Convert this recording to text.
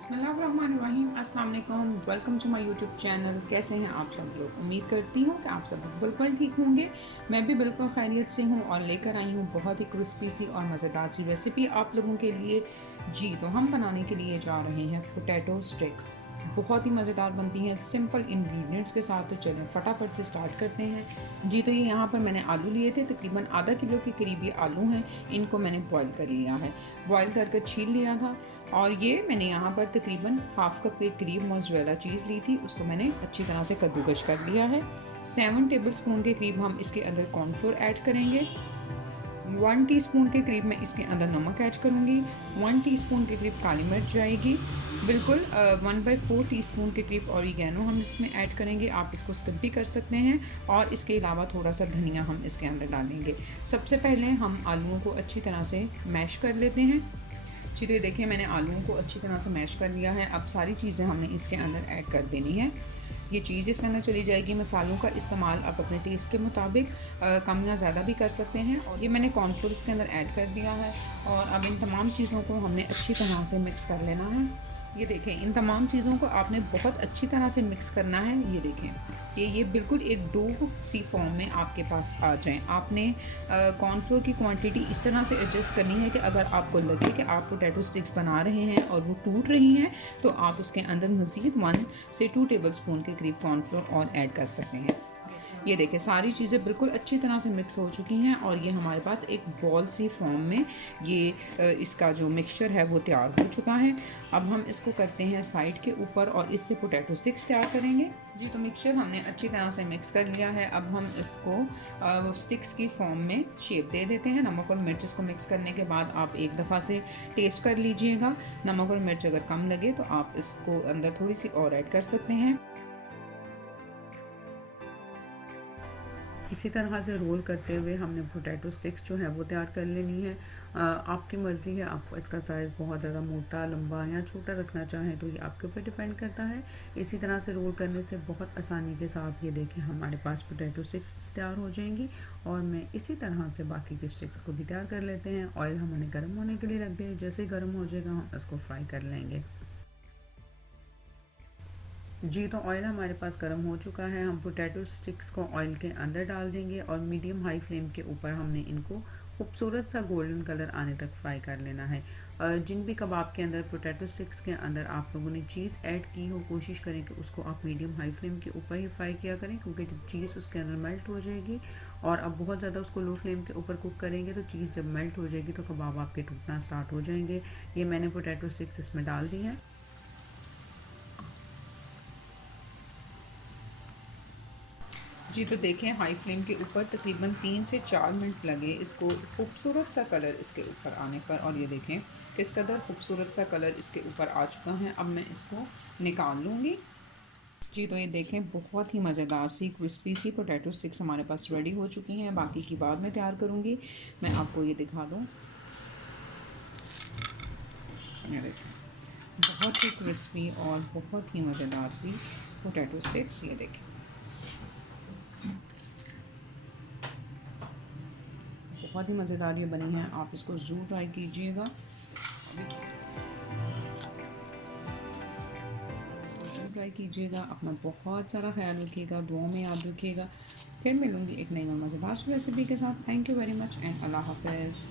बिस्मिल्लाहिर्रहमानिर्रहीम, अस्सलाम वालेकुम। Welcome to my YouTube channel. कैसे हैं आप सब लोग? उम्मीद करती हूँ कि आप सब बिल्कुल ठीक होंगे। मैं भी बिल्कुल खैरियत से हूँ और लेकर आई हूँ बहुत ही क्रिस्पी सी और मज़ेदार सी रेसिपी आप लोगों के लिए। जी तो हम बनाने के लिए जा रहे हैं पोटैटो स्टिक्स। बहुत ही मज़ेदार बनती हैं सिंपल इंग्रेडिएंट्स के साथ। तो चलें फटाफट से स्टार्ट करते हैं। जी तो ये यहाँ पर मैंने आलू लिए थे, तकरीबन आधा किलो के करीब ये आलू हैं। इनको मैंने बॉईल कर लिया है, बॉईल करके छील लिया था। और ये मैंने यहाँ पर तकरीबन हाफ कप के करीब मोज़रेला चीज़ ली थी, उसको मैंने अच्छी तरह से कद्दूकश कर लिया है। 7 टेबल स्पून के करीब हम इसके अंदर कॉर्नफ्लोर ऐड करेंगे। 1 टीस्पून के करीब मैं इसके अंदर नमक ऐड करूँगी। 1 टीस्पून के करीब काली मिर्च जाएगी। बिल्कुल 1/4 टीस्पून के करीब ऑरिगेनो हम इसमें ऐड करेंगे। आप इसको स्किप भी कर सकते हैं। और इसके अलावा थोड़ा सा धनिया हम इसके अंदर डालेंगे। सबसे पहले हम आलूओं को अच्छी तरह से मैश कर लेते हैं। जी तो ये देखिए मैंने आलूओं को अच्छी तरह से मैश कर लिया है। अब सारी चीज़ें हमने इसके अंदर ऐड कर देनी है। ये चीज़ इसके अंदर चली जाएगी। मसालों का इस्तेमाल आप अपने टेस्ट के मुताबिक कम या ज़्यादा भी कर सकते हैं। और ये मैंने कॉर्नफ्लोर इसके अंदर ऐड कर दिया है। और अब इन तमाम चीज़ों को हमने अच्छी तरह से मिक्स कर लेना है। ये देखें, इन तमाम चीज़ों को आपने बहुत अच्छी तरह से मिक्स करना है। ये देखें कि ये बिल्कुल एक डो सी फॉर्म में आपके पास आ जाएं। आपने कॉर्नफ्लोर की क्वांटिटी इस तरह से एडजस्ट करनी है कि अगर आपको लगे कि आप पोटैटो स्टिक्स बना रहे हैं और वो टूट रही हैं, तो आप उसके अंदर मज़ीद 1 से 2 टेबल स्पून के करीब कॉर्नफ्लोर और ऐड कर सकते हैं। ये देखें सारी चीज़ें बिल्कुल अच्छी तरह से मिक्स हो चुकी हैं और ये हमारे पास एक बॉल सी फॉर्म में ये इसका जो मिक्सचर है वो तैयार हो चुका है। अब हम इसको करते हैं साइड के ऊपर और इससे पोटैटो स्टिक्स तैयार करेंगे। जी तो मिक्सचर हमने अच्छी तरह से मिक्स कर लिया है। अब हम इसको स्टिक्स की फॉर्म में शेप दे देते हैं। नमक और मिर्च इसको मिक्स करने के बाद आप एक दफ़ा से टेस्ट कर लीजिएगा। नमक और मिर्च अगर कम लगे तो आप इसको अंदर थोड़ी सी और ऐड कर सकते हैं। इसी तरह से रोल करते हुए हमने पोटैटो स्टिक्स जो है वो तैयार कर लेनी है। आपकी मर्ज़ी है, आप इसका साइज़ बहुत ज़्यादा मोटा, लंबा या छोटा रखना चाहें तो ये आपके ऊपर डिपेंड करता है। इसी तरह से रोल करने से बहुत आसानी के साथ ये देखें हमारे पास पोटैटो स्टिक्स तैयार हो जाएंगी। और मैं इसी तरह से बाकी के स्टिक्स को भी तैयार कर लेते हैं। ऑयल हम उन्हें गर्म होने के लिए रख दें, जैसे गर्म हो जाएगा हम इसको फ्राई कर लेंगे। जी तो ऑयल हमारे पास गर्म हो चुका है। हम पोटैटो स्टिक्स को ऑयल के अंदर डाल देंगे और मीडियम हाई फ्लेम के ऊपर हमने इनको खूबसूरत सा गोल्डन कलर आने तक फ्राई कर लेना है। जिन भी कबाब के अंदर पोटैटो स्टिक्स के अंदर आप लोगों ने चीज़ ऐड की हो, कोशिश करें कि उसको आप मीडियम हाई फ्लेम के ऊपर ही फ्राई किया करें, क्योंकि जब चीज़ उसके अंदर मेल्ट हो जाएगी और अब बहुत ज़्यादा उसको लो फ्लेम के ऊपर कुक करेंगे तो चीज़ जब मेल्ट हो जाएगी तो कबाब आपके टूटना स्टार्ट हो जाएंगे। ये मैंने पोटैटो स्टिक्स इसमें डाल दी हैं। जी तो देखें हाई फ्लेम के ऊपर तकरीबन 3 से 4 मिनट लगे इसको खूबसूरत सा कलर इसके ऊपर आने पर। और ये देखें किस कदर खूबसूरत सा कलर इसके ऊपर आ चुका है। अब मैं इसको निकाल लूँगी। जी तो ये देखें बहुत ही मज़ेदार सी क्रिस्पी सी पोटैटो स्टिक्स हमारे पास रेडी हो चुकी हैं। बाकी की बाद में तैयार करूँगी। मैं आपको ये दिखा दूँ, ये देखें बहुत ही क्रिस्पी और बहुत ही मज़ेदार सी पोटैटो स्टिक्स। ये देखें बहुत ही मज़ेदार ये बनी है। आप इसको ज़रूर ट्राई कीजिएगा। ट्राई कीजिएगा। अपना बहुत सारा ख्याल रखिएगा, दुआओं में याद रखिएगा। फिर मिलूँगी एक नई और मज़ेदार रेसिपी के साथ। Thank you very much and अल्लाह हाफ़िज़।